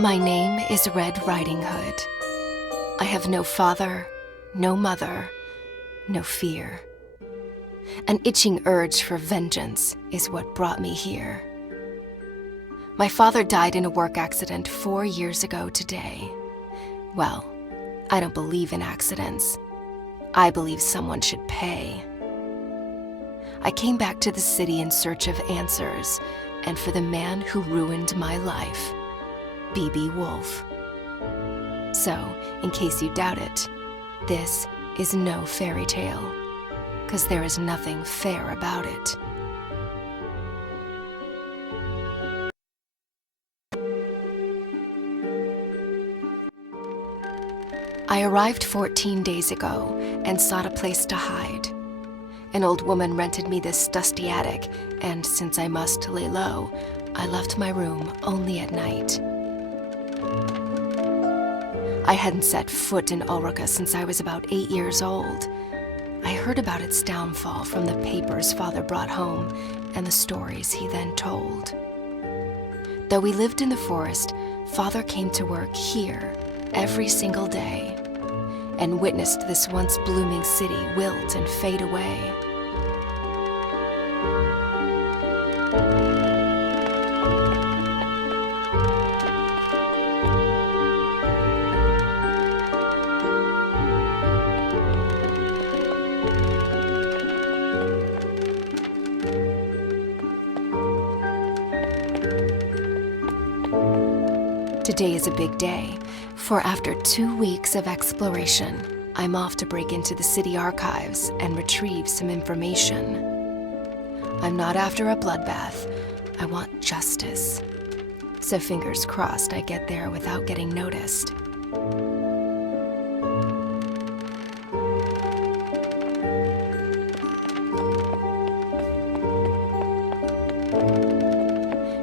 My name is Red Riding Hood. I have no father, no mother, no fear. An itching urge for vengeance is what brought me here. My father died in a work accident 4 years ago today. Well, I don't believe in accidents. I believe someone should pay. I came back to the city in search of answers, and for the man who ruined my life, B.B. Woolfe. So, in case you doubt it, this is no fairy tale, 'cause there is nothing fair about it. I arrived 14 days ago and sought a place to hide. An old woman rented me this dusty attic, and since I must lay low, I left my room only at night. I hadn't set foot in Ulrica since I was about 8 years old. I heard about its downfall from the papers Father brought home and the stories he then told. Though we lived in the forest, Father came to work here every single day and witnessed this once blooming city wilt and fade away. Today is a big day, for after 2 weeks of exploration, I'm off to break into the city archives and retrieve some information. I'm not after a bloodbath. I want justice. So fingers crossed I get there without getting noticed.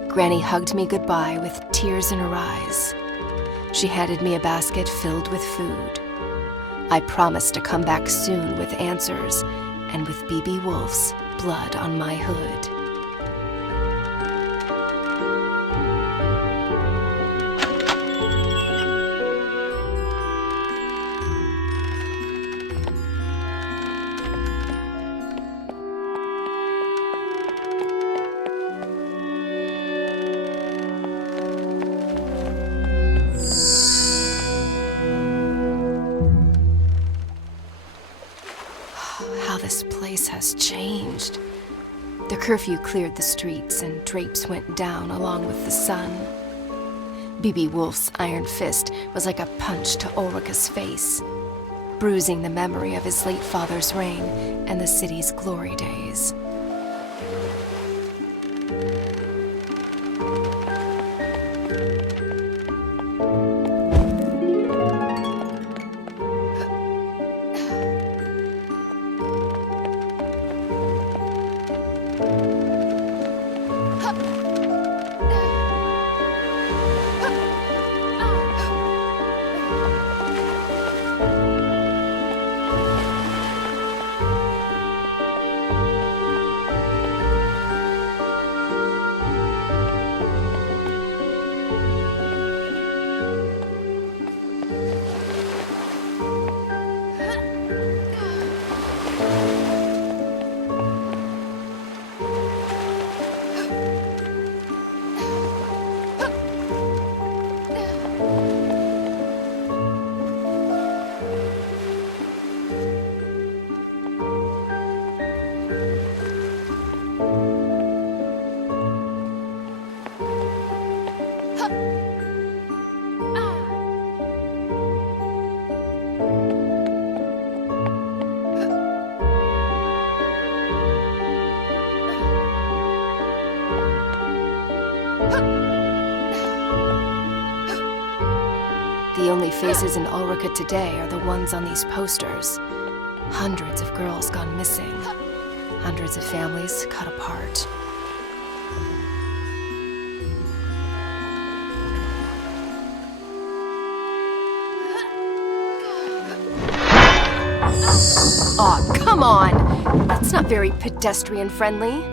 Granny hugged me goodbye with tears in her eyes. She handed me a basket filled with food. I promised to come back soon with answers and with B.B. Woolfe's blood on my hood. How this place has changed. The curfew cleared the streets and drapes went down along with the sun. B.B. Woolfe's iron fist was like a punch to Ulrica's face, bruising the memory of his late father's reign and the city's glory days. The only faces in Ulrica today are the ones on these posters. Hundreds of girls gone missing. Hundreds of families cut apart. Aw, come on! That's not very pedestrian-friendly.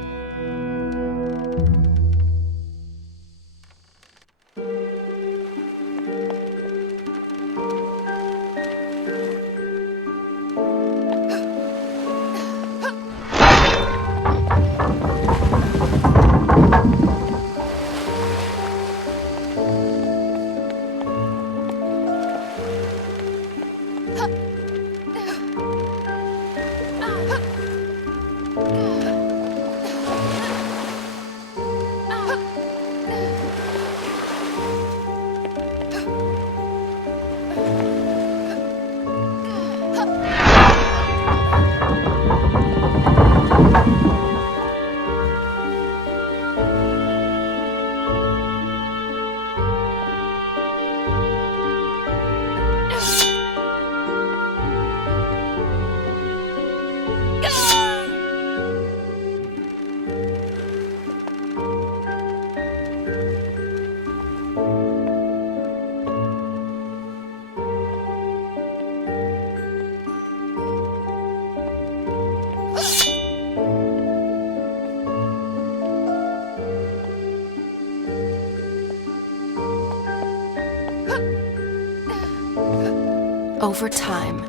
Over time,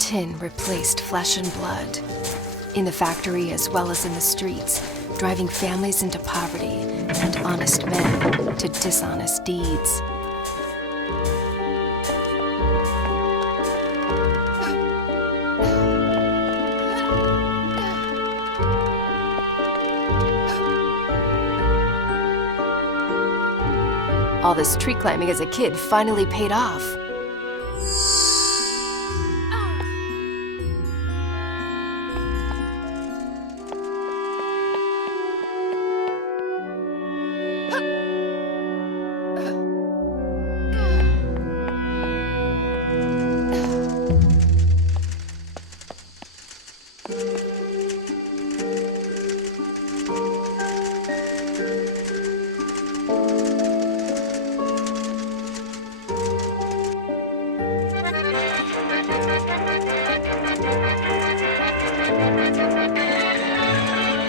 tin replaced flesh and blood. In the factory as well as in the streets, driving families into poverty and honest men to dishonest deeds. All this tree climbing as a kid finally paid off.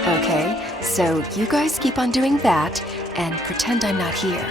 Okay, so you guys keep on doing that and pretend I'm not here.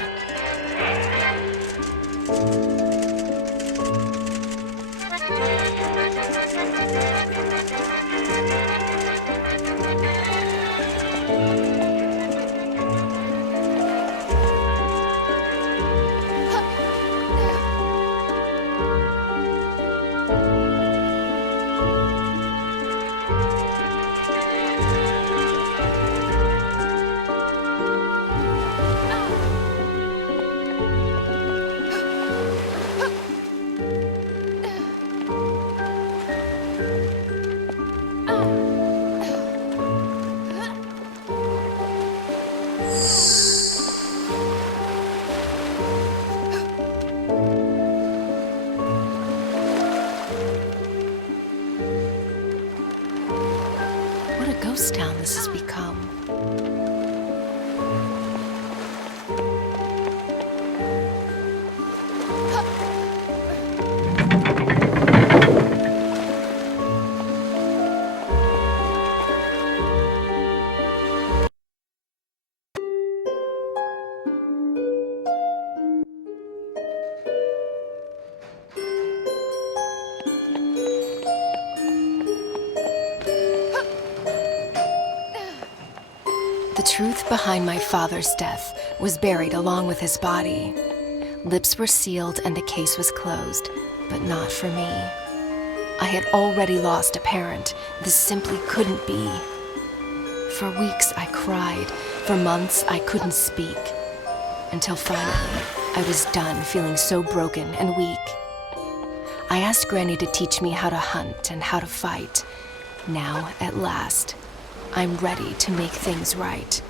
What a ghost town this has become. The truth behind my father's death was buried along with his body. Lips were sealed and the case was closed, but not for me. I had already lost a parent. This simply couldn't be. For weeks I cried. For months I couldn't speak. Until finally, I was done feeling so broken and weak. I asked Granny to teach me how to hunt and how to fight. Now, at last, I'm ready to make things right.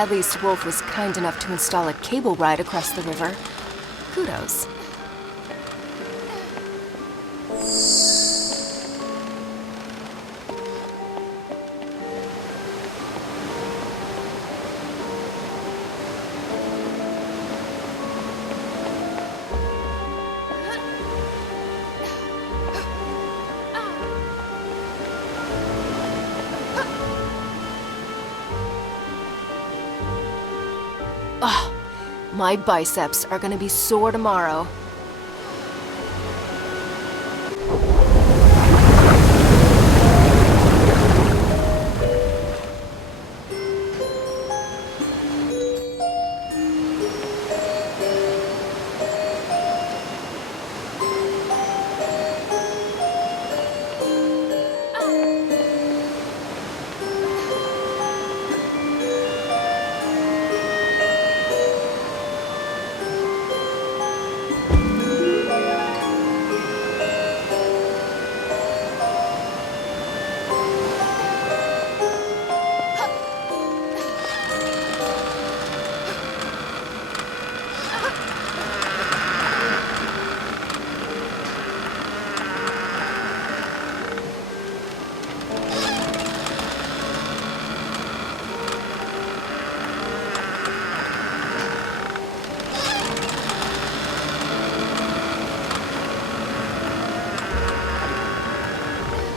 At least Woolfe was kind enough to install a cable ride across the river. Kudos. Oh, my biceps are gonna be sore tomorrow.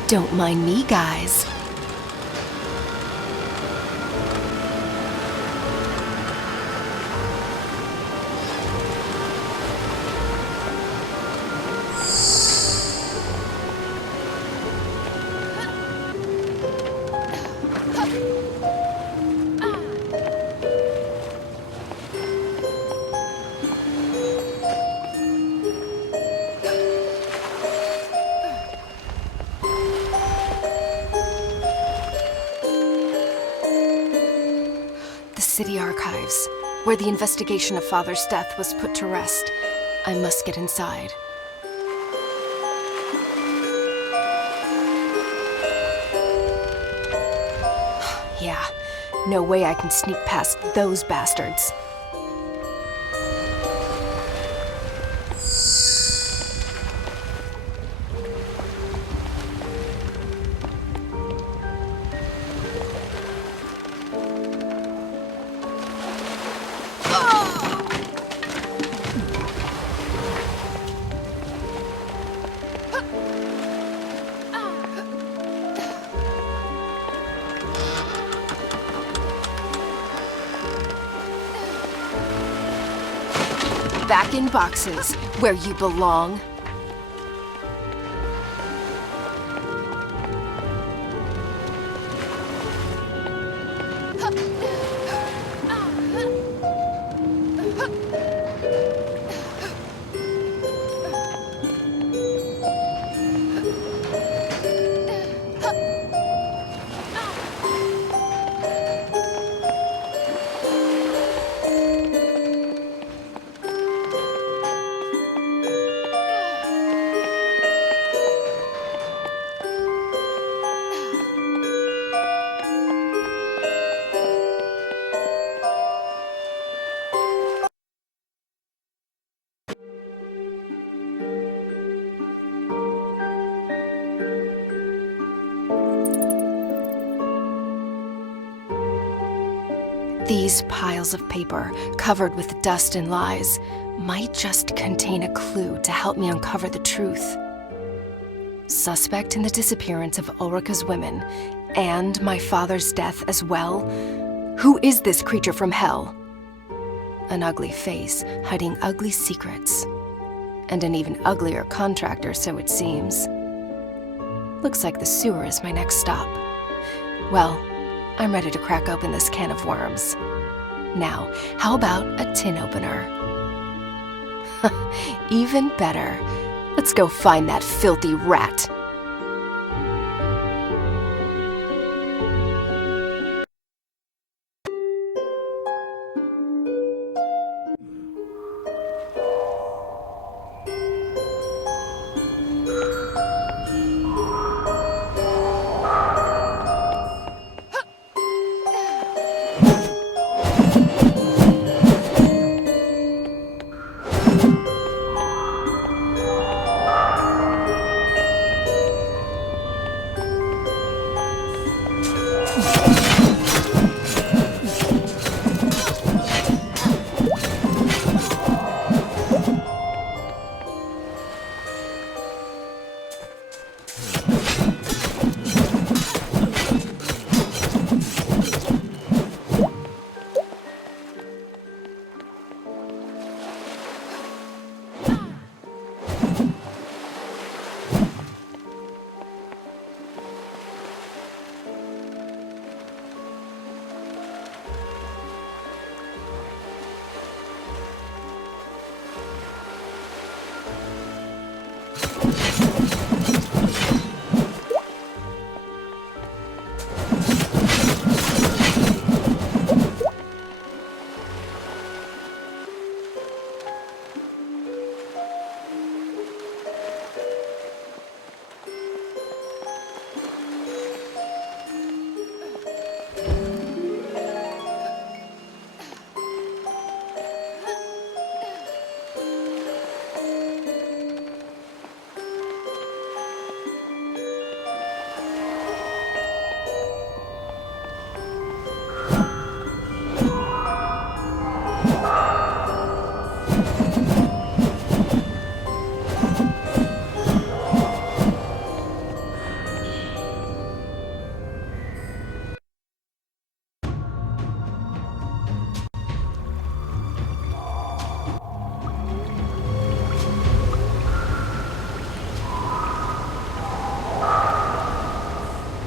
Don't mind me, guys. City archives, where the investigation of Father's death was put to rest. I must get inside. Yeah, no way I can sneak past those bastards. Back in boxes, where you belong. These piles of paper, covered with dust and lies, might just contain a clue to help me uncover the truth. Suspect in the disappearance of Ulrika's women, and my father's death as well? Who is this creature from hell? An ugly face, hiding ugly secrets. And an even uglier contractor, so it seems. Looks like the sewer is my next stop. Well, I'm ready to crack open this can of worms. Now, how about a tin opener? Even better. Let's go find that filthy rat.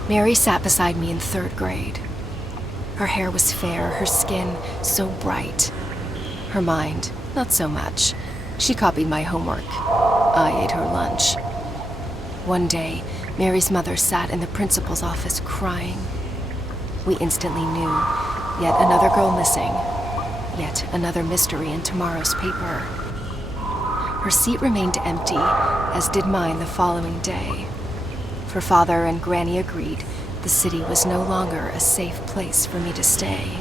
Mary sat beside me in 3rd grade. Her hair was fair, her skin so bright. Her mind, not so much. She copied my homework. I ate her lunch. One day, Mary's mother sat in the principal's office crying. We instantly knew, yet another girl missing. Yet another mystery in tomorrow's paper. Her seat remained empty, as did mine the following day. For Father and Granny agreed the city was no longer a safe place for me to stay.